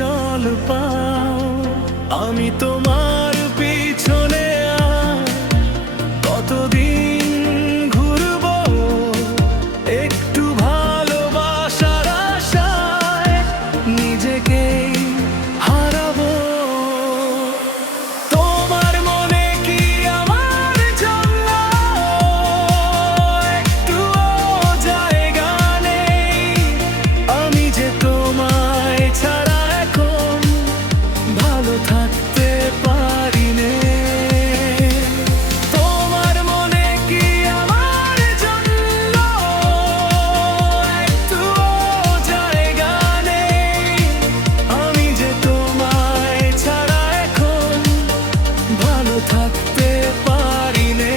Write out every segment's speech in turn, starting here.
জল পাও। আমি তোমার পিছনে আর কতদিন ঘুরবো, একটু ভালোবাসার আশায় নিজেকেই হারাবো। তোমার মনে কি আমার জন্য একটুও জায়গা নেই? আমি যে তোমায় ছাড়া এখন ভালো থাকতে পারি নে। তোমার মনে কি আমার জন্য একটুও জায়গা নেই? আমি যে তোমায় ছাড়া এখন ভালো থাকতে পারি নে।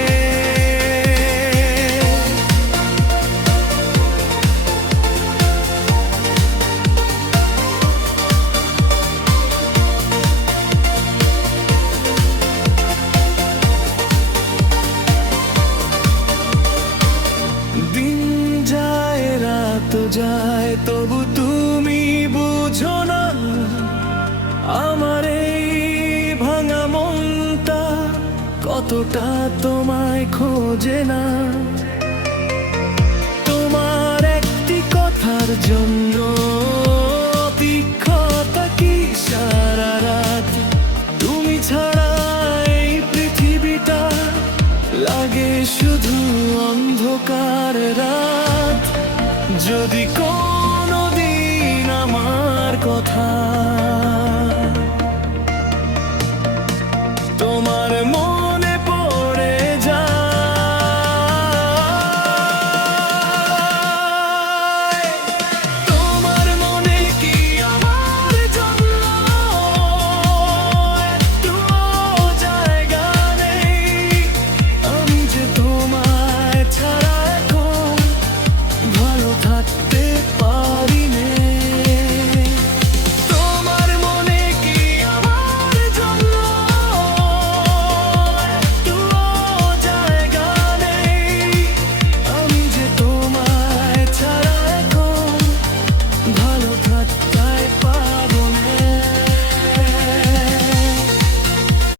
দিন যায় রাত যায় তবু তুমি বুঝো না আমার এই ভাঙা মনটা কতটা তোমায় খোঁজে না। তোমার একটি কথার জন্য অপেক্ষা কি সারা রাত। তুমি ছাড়া এই পৃথিবীটা লাগে শুধু অন্ধকার রাত। যদি